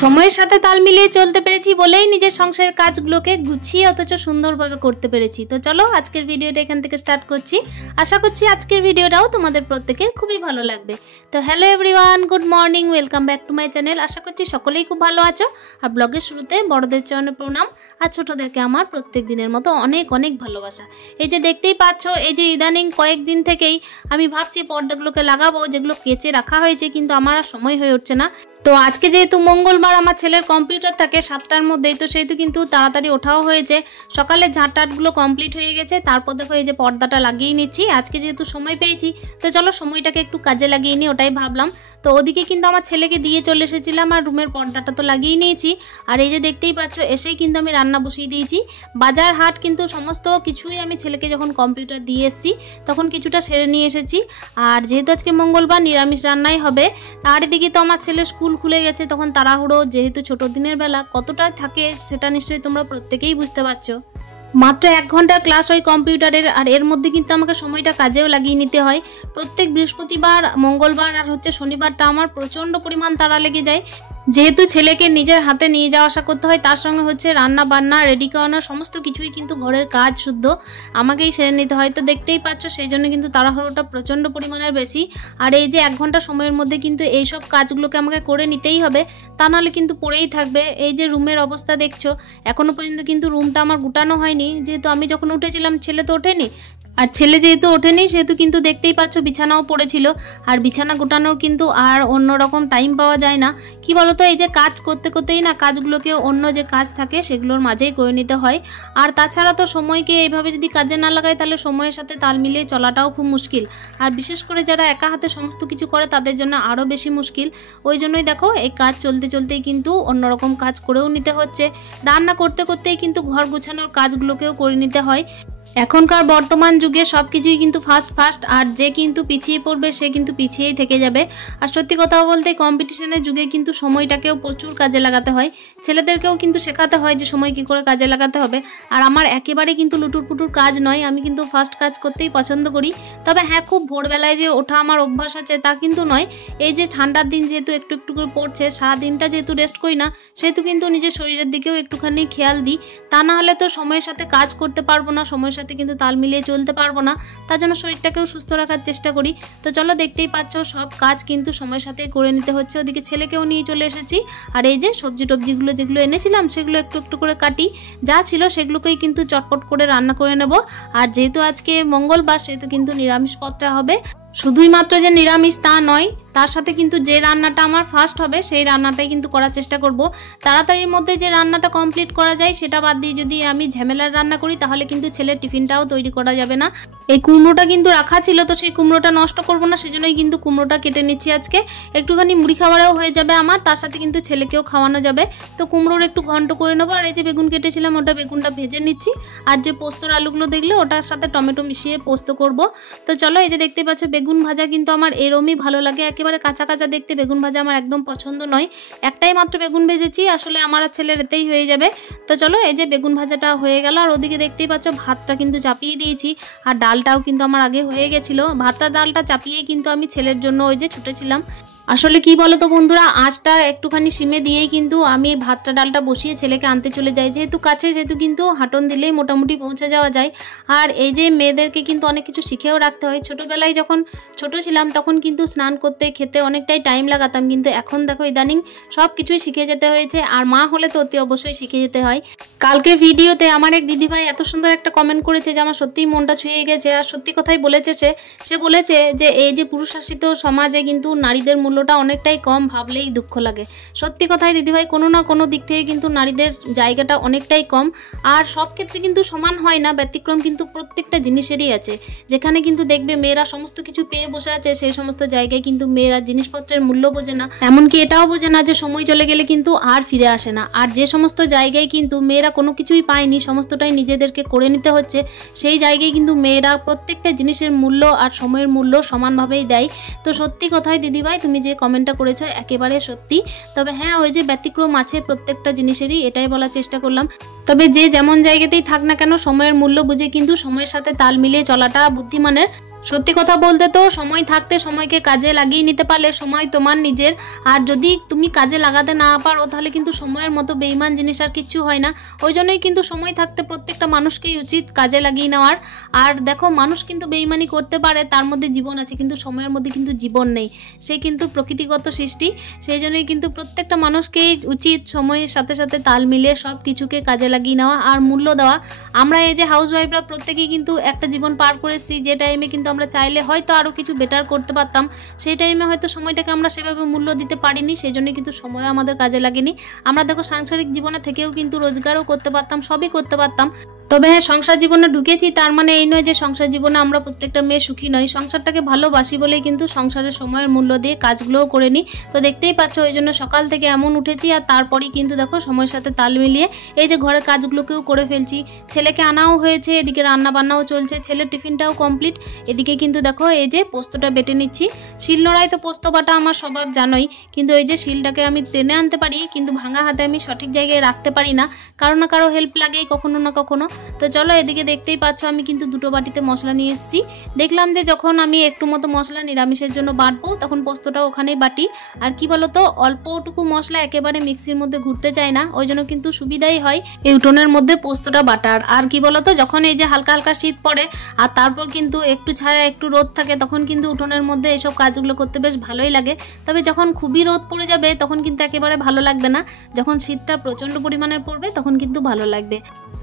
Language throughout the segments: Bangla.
সময়ের সাথে তাল মিলিয়ে চলতে পেরেছি বলেই নিজের সংসারের কাজগুলোকে গুছিয়ে অথচ সুন্দরভাবে করতে পেরেছি। তো চলো আজকের ভিডিওটা এখান থেকে স্টার্ট করছি। আশা করছি আজকের ভিডিওটাও তোমাদের প্রত্যেকের খুবই ভালো লাগবে। তো hello everyone, good morning, welcome back to my channel. আশা করছি সকলেই খুব ভালো আছো। আর ব্লগের শুরুতে বড়দের চরণে প্রণাম, আর ছোটদেরকে আমার প্রত্যেক দিনের মতো অনেক অনেক ভালোবাসা। এই যে দেখতেই পাচ্ছ, এই যে ইদানিং কয়েকদিন থেকেই আমি ভাবছি পর্দাগুলোকে লাগাবো, যেগুলো কেচে রাখা হয়েছে, কিন্তু আমার আর সময় হয়ে উঠছে না। তো আজকে যেহেতু মঙ্গলবার, আমার ছেলের কম্পিউটার থাকে 7টার মধ্যেই, তো সেহেতু কিন্তু তাড়াতাড়ি ওঠাও হয়েছে। সকালে ঝাঁটাটগুলো কমপ্লিট হয়ে গেছে, তারপর দেখো এই যে পর্দাটা লাগিয়ে নিচ্ছি। আজকে যেহেতু সময় পেয়েছি, তো চলো সময়টাকে একটু কাজে লাগিয়ে নিই, ওটাই ভাবলাম। তো ওদিকে কিন্তু আমার ছেলেকে দিয়ে চলে এসেছিলাম, আর রুমের পর্দাটা তো লাগিয়ে নিয়েছি। আর এই যে দেখতেই পাচ্ছ, এসেই কিন্তু আমি রান্না বসিয়ে দিয়েছি। বাজার হাট কিন্তু সমস্ত কিছুই আমি ছেলেকে যখন কম্পিউটার দিয়ে এসেছি তখন কিছুটা সেরে নিয়ে এসেছি। আর যেহেতু আজকে মঙ্গলবার, নিরামিষ রান্নাই হবে। আর এদিকে তো আমার ছেলে স্কুল খুলে গেছে, তখন তাড়াহুড়ো, যেহেতু ছোট দিনের বেলা কতটা থাকে সেটা নিশ্চয়ই তোমরা প্রত্যেকেই বুঝতে পারছো। মাত্র 1 ঘন্টার ক্লাস হয় কম্পিউটারের, আর এর মধ্যে কিন্তু আমাকে সময়টা কাজেও লাগিয়ে নিতে হয়। প্রত্যেক বৃহস্পতিবার, মঙ্গলবার আর শনিবারটা আমার প্রচণ্ড পরিমাণ তাড়া লেগে যায়, যেহেতু ছেলেকে নিজের হাতে নিয়ে যাওয়া আসা করতে হয়, তার সঙ্গে রান্না বান্না, রেডি করানো, সমস্ত কিছুই কিন্তু ঘরের কাজ শুদ্ধ আমাকেই সেরে নিতে হয়। তো দেখতেই পাচ্ছ, সেই জন্য কিন্তু তাড়াহুড়োটা প্রচণ্ড পরিমাণের বেশি। আর এই যে 1 ঘন্টা সময়ের মধ্যে কিন্তু এইসব কাজগুলোকে আমাকে করে নিতেই হবে, তা নাহলে কিন্তু পড়েই থাকবে। এই যে রুমের অবস্থা দেখছো, এখনও পর্যন্ত কিন্তু রুমটা আমার গুটানো হয়নি, যেহেতু আমি যখন উঠেছিলাম ছেলে তো ওঠেনি। আর ছেলে যেহেতু ওঠেনি, সেহেতু কিন্তু দেখতেই পাচ্ছ বিছানাও পড়েছিল। আর বিছানা গোটানোর কিন্তু আর অন্যরকম টাইম পাওয়া যায় না। কি বলতো, এই যে কাজ করতে করতেই না কাজগুলোকে অন্য যে কাজ থাকে সেগুলোর মাঝেই করে নিতে হয়। আর তাছাড়া তো সময়কে এইভাবে যদি কাজে না লাগায়, তাহলে সময়ের সাথে তাল মিলিয়ে চলাটাও খুব মুশকিল। আর বিশেষ করে যারা একা হাতে সমস্ত কিছু করে, তাদের জন্য আরও বেশি মুশকিল। ওই জন্যই দেখো, এই কাজ চলতে চলতেই কিন্তু অন্যরকম কাজ করেও নিতে হচ্ছে। রান্না করতে করতেই কিন্তু ঘর গোছানোর কাজগুলোকেও করে নিতে হয়। এখনকার বর্তমান যুগে সব কিছুই কিন্তু ফাস্ট, আর যে কিন্তু পিছিয়ে পড়বে সে কিন্তু পিছিয়েই থেকে যাবে। আর সত্যি কথা বলতে, কম্পিটিশনের যুগে কিন্তু সময়টাকেও প্রচুর কাজে লাগাতে হয়। ছেলেদেরকেও কিন্তু শেখাতে হয় যে সময় কী করে কাজে লাগাতে হবে। আর আমার একেবারে কিন্তু লুটুর পুটুর কাজ নয়, আমি কিন্তু ফাস্ট কাজ করতেই পছন্দ করি। তবে হ্যাঁ, খুব ভোরবেলায় যে ওঠা আমার অভ্যাস আছে তা কিন্তু নয়। এই যে ঠান্ডার দিন যেহেতু একটু একটু করে পড়ছে, সারাদিনটা যেহেতু রেস্ট করি না, সেহেতু কিন্তু নিজের শরীরের দিকেও একটুখানি খেয়াল দিই। তা না হলে তো সময়ের সাথে কাজ করতে পারবো না, সময়ের সাথে কিন্তু তাল মিলিয়ে চলতে পারবো না। তার জন্য শরীরটাকেও সুস্থ রাখার চেষ্টা করি। তো চলো, দেখতেই পাচ্ছ সব কাজ কিন্তু সময়ের সাথে করে নিতে হচ্ছে। ওদিকে ছেলেকেও নিয়ে চলে এসেছি। আর এই যে সবজি টবজিগুলো যেগুলো এনেছিলাম, সেগুলো একটু একটু করে কাটি, যা ছিল সেগুলোকেই কিন্তু চটপট করে রান্না করে নেব। আর যেহেতু আজকে মঙ্গলবার, সেহেতু কিন্তু নিরামিষ পদটা হবে। শুধুই মাত্র যে নিরামিষ তা নয়, তার সাথে কিন্তু যে রান্নাটা আমার ফার্স্ট হবে সেই রান্নাটাই কিন্তু করার চেষ্টা করব। তাড়াতাড়ির মধ্যে যে রান্নাটা কমপ্লিট করা যায় সেটা বাদ দিয়ে যদি আমি ঝামেলার রান্না করি, তাহলে কিন্তু ছেলের টিফিনটাও তৈরি করা যাবে না। এই কুমড়োটা কিন্তু রাখা ছিল, তো সেই কুমড়োটা নষ্ট করব না, সেজন্যই কিন্তু কুমড়োটা কেটে নিচ্ছি আজকে। একটুখানি মুড়ি খাবারও হয়ে যাবে আমার, তার সাথে কিন্তু ছেলেকেও খাওয়ানো যাবে। তো কুমড়োর একটু ঘন্ট করে নেবো। আর এই যে বেগুন কেটেছিলাম, ওটা বেগুনটা ভেজে নিচ্ছি। আর যে পোস্তর আলুগুলো দেখলে, ওটার সাথে টমেটো মিশিয়ে পোস্ত করব। তো চলো, এই যে দেখতে পাচ্ছ বেগুন ভাজা কিন্তু আমার এরমই ভালো লাগে, একেবারে কাঁচা কাঁচা দেখতে বেগুন ভাজা আমার একদম পছন্দ নয়। একটাই মাত্র বেগুন ভেজেছি, আসলে আমার আর ছেলের এতেই হয়ে যাবে। তো চলো, এই যে বেগুন ভাজাটা হয়ে গেল। আর ওদিকে দেখতেই পাচ্ছ ভাতটা কিন্তু চাপিয়ে দিয়েছি, আর ডালটাও কিন্তু আমার আগে হয়ে গেছিলো। ভাতটা ডালটা চাপিয়ে কিন্তু আমি ছেলের জন্য ওই যে ছুটেছিলাম। আসলে কি বলো তো বন্ধুরা, আঁচটা একটুখানি সিমে দিয়েই কিন্তু আমি ভাতটা ডালটা বসিয়ে ছেলেকে আনতে চলে যাই। যেহেতু কাছে, সেহেতু কিন্তু হাঁটন দিলেই মোটামুটি পৌঁছে যাওয়া যায়। আর এই যে মেয়েদেরকে কিন্তু অনেক কিছু শিখেও রাখতে হয়। ছোটোবেলায় যখন ছোট ছিলাম, তখন কিন্তু স্নান করতে খেতে অনেকটাই টাইম লাগাতাম, কিন্তু এখন দেখো ইদানিং সব কিছুই শিখে যেতে হয়েছে। আর মা হলে তো অতি অবশ্যই শিখে যেতে হয়। কালকে ভিডিওতে আমার এক দিদিভাই এত সুন্দর একটা কমেন্ট করেছে, যে আমার সত্যিই মনটা ছুঁয়ে গেছে। আর সত্যি কথাই বলেছে সে বলেছে যে এই যে পুরুষশাসিত সমাজে কিন্তু নারীদের মূল্যটা অনেকটাই কম, ভাবলেই দুঃখ লাগে। সত্যি কথাই দিদিভাই, কোনো না কোনো দিক থেকে কিন্তু নারীদের জায়গাটা অনেকটাই কম। আর সব ক্ষেত্রে কিন্তু সমান হয় না, ব্যতিক্রম কিন্তু প্রত্যেকটা জিনিসেরই আছে। যেখানে কিন্তু দেখবে মেয়েরা সমস্ত কিছু পেয়ে বসে আছে, সেই সমস্ত জায়গায় কিন্তু মেয়েরা জিনিসপত্রের মূল্য বোঝে না। এমনকি এটাও বোঝে না যে সময় চলে গেলে কিন্তু আর ফিরে আসে না। আর যে সমস্ত জায়গায় কিন্তু মেয়েরা কোনো কিছুই পায়নি, সমস্তটাই নিজেদেরকে করে নিতে হচ্ছে, সেই জায়গায় কিন্তু মেয়েরা প্রত্যেকটা জিনিসের মূল্য আর সময়ের মূল্য সমানভাবেই দেয়। তো সত্যি কথাই দিদিভাই, তুমি যে কমেন্টটা করেছো একেবারে সত্যি। তবে হ্যাঁ, ওই যে ব্যতিক্রম আছে প্রত্যেকটা জিনিসেরই, এটাই বলার চেষ্টা করলাম। তবে যে যেমন জায়গাতেই থাক না কেন, সময়ের মূল্য বুঝে কিন্তু সময়ের সাথে তাল মিলিয়ে চলাটা বুদ্ধিমানের। সত্যি কথা বলতে তো সময় থাকতে সময়কে কাজে লাগিয়ে নিতে পারলে সময় তোমার নিজের, আর যদি তুমি কাজে লাগাতে না পারো তাহলে কিন্তু সময়ের মতো বেইমান জিনিস আর কিচ্ছু হয় না। ওই জন্যই কিন্তু সময় থাকতে প্রত্যেকটা মানুষকেই উচিত কাজে লাগিয়ে নেওয়ার। আর দেখো, মানুষ কিন্তু বেইমানি করতে পারে, তার মধ্যে জীবন আছে, কিন্তু সময়ের মধ্যে কিন্তু জীবন নেই, সে কিন্তু প্রকৃতিগত সৃষ্টি। সেই জন্যই কিন্তু প্রত্যেকটা মানুষকেই উচিত সময়ের সাথে সাথে তাল মিলিয়ে সব কিছুকে কাজে লাগিয়ে নেওয়া আর মূল্য দেওয়া। আমরা এই যে হাউসওয়াইফরা প্রত্যেকেই কিন্তু একটা জীবন পার করেছি, যে টাইমে কিন্তু আমরা চাইলে হয়তো আরও কিছু বেটার করতে পারতাম, সেই টাইমে হয়তো সময়টাকে আমরা সেভাবে মূল্য দিতে পারিনি, সেই জন্য কিন্তু সময় আমাদের কাজে লাগেনি। আমরা দেখো সাংসারিক জীবনে থেকেও কিন্তু রোজগারও করতে পারতাম, সবই করতে পারতাম। তবে হ্যাঁ, সংসার জীবনে ঢুকেছি তার মানে এই নয় যে সংসার জীবনে আমরা প্রত্যেকটা মেয়ে সুখী নই। সংসারটাকে ভালোবাসি বলেই কিন্তু সংসারের সময়ের মূল্য দিয়ে কাজগুলোও করে নিই। তো দেখতেই পাচ্ছ, ওই জন্য সকাল থেকে এমন উঠেছি, আর তারপরেই কিন্তু দেখো সময়ের সাথে তাল মিলিয়ে এই যে ঘরের কাজগুলোকেও করে ফেলছি। ছেলেকে আনাও হয়েছে, এদিকে রান্না বান্নাও চলছে, ছেলের টিফিনটাও কমপ্লিট। এদিকে কিন্তু দেখো এই যে পোস্তটা বেটে নিচ্ছি। শিলনোড়ায় তো পোস্ত বাটা আমার স্বভাব জানোই, কিন্তু এই যে শিলটাকে আমি টেনে আনতে পারি, কিন্তু ভাঙা হাতে আমি সঠিক জায়গায় রাখতে পারি না, কারো না কারো হেল্প লাগেই কখনো না কখনো। তো চলো, এদিকে দেখতেই পাচ্ছ আমি কিন্তু দুটো বাটিতে মশলা নিয়ে এসেছি। দেখলাম যে যখন আমি একটু মতো মশলা নিরামিষের জন্য বাটবো, তখন পোস্তটাও ওখানেই বাটি। আর কি বলতো, অল্পটুকু মশলা একেবারে মিক্সির মধ্যে ঘুরতে চায় না, ওই জন্য কিন্তু সুবিধাই হয় এই উঠোনের মধ্যে পোস্তটা বাটার। আর কি বলতো, যখন এই যে হালকা হালকা শীত পড়ে আর তারপর কিন্তু একটু ছায়া একটু রোদ থাকে, তখন কিন্তু উঠোনের মধ্যে এইসব কাজগুলো করতে বেশ ভালোই লাগে। তবে যখন খুবই রোদ পড়ে যাবে তখন কিন্তু একেবারে ভালো লাগবে না, যখন শীতটা প্রচণ্ড পরিমাণে পড়বে তখন কিন্তু ভালো লাগবে।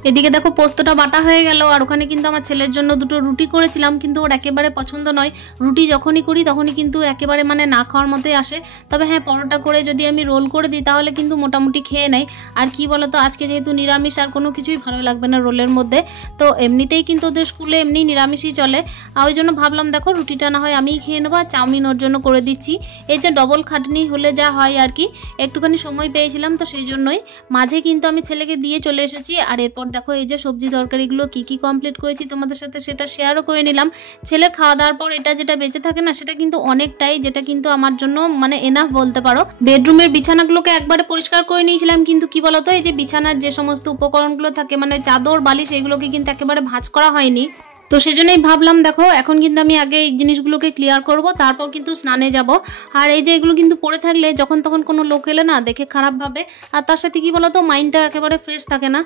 এদিকে দেখো পোস্তটা বাটা হয়ে গেল, আর ওখানে কিন্তু আমার ছেলের জন্য দুটো রুটি করেছিলাম, কিন্তু ওর একেবারে পছন্দ নয়। রুটি যখনই করি তখনই কিন্তু একেবারে মানে না খাওয়ার মতোই আসে। তবে হ্যাঁ, পরোটা করে যদি আমি রোল করে দিই তাহলে কিন্তু মোটামুটি খেয়ে নেয়। আর কি বলতো, আজকে যেহেতু নিরামিষ আর কোনো কিছুই ভালো লাগবে না রোলের মধ্যে, তো এমনিতেই কিন্তু ওদের স্কুলে এমনি নিরামিষই চলে, ওই জন্য ভাবলাম দেখো রুটিটা না হয় আমিই খেয়ে নেবো, আর চাউমিন ওর জন্য করে দিচ্ছি। এই যে ডবল খাটনি হলে যা হয় আর কি, একটুখানি সময় পেয়েছিলাম তো সেই জন্যই মাঝে কিন্তু আমি ছেলেকে দিয়ে চলে এসেছি। আর এরপর দেখো এই যে সবজি তরকারিগুলো কি কি কমপ্লিট করেছি তোমাদের সাথে সেটা শেয়ারও করে নিলাম। ছেলের খাওয়া দাওয়ার পর এটা যেটা বেঁচে থাকে না, সেটা কিন্তু অনেকটাই, যেটা কিন্তু আমার জন্য মানে এনাফ বলতে পারো। বেডরুমের বিছানাগুলোকে একবারে পরিষ্কার করে নিয়েছিলাম, কিন্তু কি বলতো, এই যে বিছানার যে সমস্ত উপকরণগুলো থাকে মানে চাদর বালিশ, এগুলোকে কিন্তু একেবারে ভাঁজ করা হয়নি। তো সেজন্যই ভাবলাম দেখো এখন কিন্তু আমি আগে এই জিনিসগুলোকে ক্লিয়ার করব, তারপর কিন্তু স্নানে যাব। আর এই যে এগুলো কিন্তু পড়ে থাকলে যখন তখন কোনো লোক এলে না দেখে খারাপ ভাবে, আর তার সাথে কি বলতো মাইন্ডটা একেবারে ফ্রেশ থাকে না।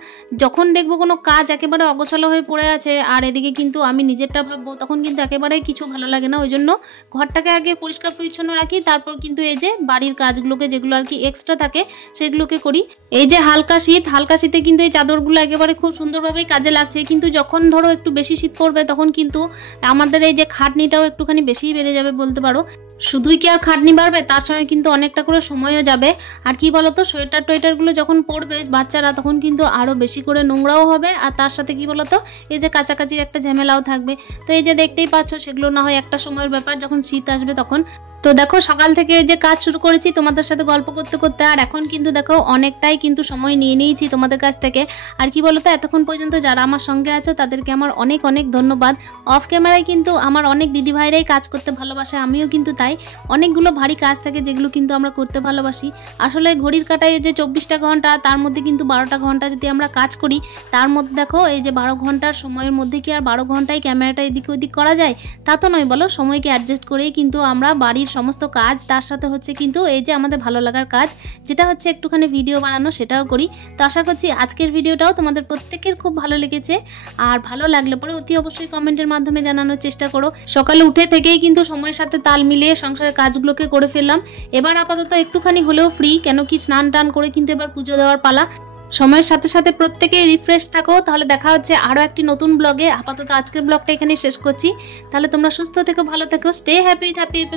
যখন দেখবো কোনো কাজ একেবারে অগোছালো হয়ে পড়ে আছে আর এদিকে কিন্তু আমি নিজেরটা ভাববো, তখন কিন্তু একেবারে কিছু ভালো লাগে না। ওই জন্য ঘরটাকে আগে পরিষ্কার পরিচ্ছন্ন রাখি, তারপর কিন্তু এই যে বাড়ির কাজগুলোকে যেগুলো আর কি এক্সট্রা থাকে সেগুলোকে করি। এই যে হালকা শীতে কিন্তু এই চাদরগুলো একেবারে খুব সুন্দরভাবেই কাজে লাগছে, কিন্তু যখন ধরো একটু বেশি শীত পড়বে তখন কিন্তু আমাদের এই যে খাটনিটাও একটুখানি বেশিই বেড়ে যাবে বলতে পারো। শুধুই কি আর খাটনি বাড়বে, তার সঙ্গে কিন্তু অনেকটা করে সময়ও যাবে। আর কি বলতো, সোয়েটার টোয়েটারগুলো যখন পরবে বাচ্চারা তখন কিন্তু আরও বেশি করে নোংরাও হবে, আর তার সাথে কি বলতো এই যে কাছাকাছির একটা ঝামেলাও থাকবে। তো এই যে দেখতেই পাচ্ছ, সেগুলো না হয় একটা সময়ের ব্যাপার, যখন শীত আসবে তখন। তো দেখো সকাল থেকে যে কাজ শুরু করেছি তোমাদের সাথে গল্প করতে করতে, আর এখন কিন্তু দেখো অনেকটাই কিন্তু সময় নিয়ে নিয়েছি তোমাদের কাছ থেকে। আর কি বলতো, এতক্ষণ পর্যন্ত যারা আমার সঙ্গে আছো তাদেরকে আমার অনেক অনেক ধন্যবাদ। অফ ক্যামেরায় কিন্তু আমার অনেক দিদিভাইরাই কাজ করতে ভালোবাসে, আমিও কিন্তু তাই। অনেকগুলো ভারী কাজ থাকে যেগুলো কিন্তু আমরা করতে ভালোবাসি। আসলে ঘড়ির কাটায় যে 24টা ঘন্টা, তার মধ্যে কিন্তু 12টা ঘন্টা যদি আমরা কাজ করি, তার মধ্যে দেখো এই যে 12 ঘন্টার সময়ের মধ্যে কি আর 12 ঘন্টায় ক্যামেরাটা এদিক ওদিক করা যায়? তা তো নয় বলো। সময়কে অ্যাডজাস্ট করেই কিন্তু আমরা বাড়ির সমস্ত কাজ, তার সাথে হচ্ছে কিন্তু এই যে আমাদের ভালো লাগার কাজ যেটা হচ্ছে একটুখানি ভিডিও বানানো, সেটাও করি। তো আশা করছি আজকের ভিডিওটাও তোমাদের প্রত্যেকের খুব ভালো লেগেছে, আর ভালো লাগলে পরে অতি অবশ্যই কমেন্টের মাধ্যমে জানানোর চেষ্টা করো। সকালে উঠে থেকেই কিন্তু সময়ের সাথে তাল মিলিয়ে সংসারের কাজগুলোকে করে ফেললাম। এবার আপাতত একটুখানি হলেও ফ্রি, কেন কি স্নান টান করে কিন্তু এবার পুজো দেওয়ার পালা। সময়ের সাথে সাথে প্রত্যেকেই রিফ্রেশ থাকো, তাহলে দেখা হচ্ছে আরও একটি নতুন ব্লগে। আপাতত আজকের ব্লগটা এখানে শেষ করছি, তাহলে তোমরা সুস্থ থেকো, ভালো থেকো, স্টে হ্যাপি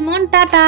মন, টাটা।